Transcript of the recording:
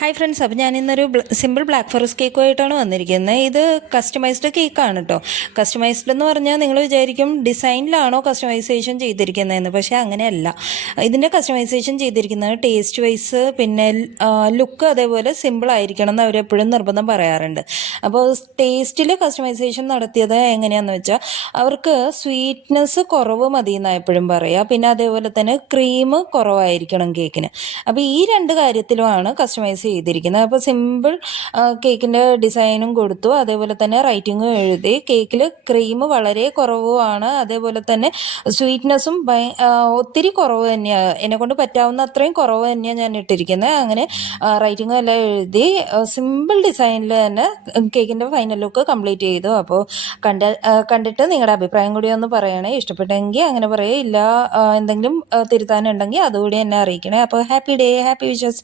Hi friends, അപ്പോൾ ഞാനിന്നൊരു simple black forest കേക്കുമായിട്ടാണ് വന്നിരിക്കുന്നത്. ഇത് കസ്റ്റമൈസ്ഡ് കേക്കാണ് കേട്ടോ. കസ്റ്റമൈസ്ഡ് എന്ന് പറഞ്ഞാൽ നിങ്ങൾ വിചാരിക്കും ഡിസൈനിലാണോ കസ്റ്റമൈസേഷൻ ചെയ്തിരിക്കുന്നതെന്ന്, പക്ഷേ അങ്ങനെയല്ല. ഇതിൻ്റെ കസ്റ്റമൈസേഷൻ ചെയ്തിരിക്കുന്നത് ടേസ്റ്റ് വൈസ്, പിന്നെ ലുക്ക് അതേപോലെ സിമ്പിൾ ആയിരിക്കണം എന്ന് അവരെപ്പോഴും നിർബന്ധം പറയാറുണ്ട്. അപ്പോൾ ടേസ്റ്റിൽ കസ്റ്റമൈസേഷൻ നടത്തിയത് എങ്ങനെയാണെന്ന് വെച്ചാൽ, അവർക്ക് സ്വീറ്റ്നെസ് കുറവ് മതി എന്നാണ് എപ്പോഴും പറയുക. പിന്നെ അതേപോലെ തന്നെ ക്രീം കുറവായിരിക്കണം കേക്കിന്. അപ്പോൾ ഈ രണ്ട് കാര്യത്തിലുമാണ് കസ്റ്റമൈസ് ചെയ്തിരിക്കുന്നത്. അപ്പോൾ സിമ്പിൾ കേക്കിൻ്റെ ഡിസൈനും കൊടുത്തു, അതേപോലെ തന്നെ റൈറ്റിങ്ങും എഴുതി. കേക്കിൽ ക്രീം വളരെ കുറവുമാണ്, അതേപോലെ തന്നെ സ്വീറ്റ്നെസ്സും ഒത്തിരി കുറവ് തന്നെയാണ്. എന്നെക്കൊണ്ട് പറ്റാവുന്ന അത്രയും കുറവ് തന്നെയാണ് ഞാൻ ഇട്ടിരിക്കുന്നത്. അങ്ങനെ റൈറ്റിങ്ങും എല്ലാം എഴുതി സിമ്പിൾ ഡിസൈനിൽ തന്നെ കേക്കിൻ്റെ ഫൈനൽ ലുക്ക് കംപ്ലീറ്റ് ചെയ്തു. അപ്പോൾ കണ്ടിട്ട് നിങ്ങളുടെ അഭിപ്രായം കൂടി ഒന്ന് പറയണേ. ഇഷ്ടപ്പെട്ടെങ്കിൽ അങ്ങനെ പറയേ, ഇല്ല എന്തെങ്കിലും തിരുത്താനുണ്ടെങ്കിൽ അതുകൂടി എന്നെ അറിയിക്കണേ. അപ്പോൾ ഹാപ്പി ഡേ, ഹാപ്പി വിഷസ്.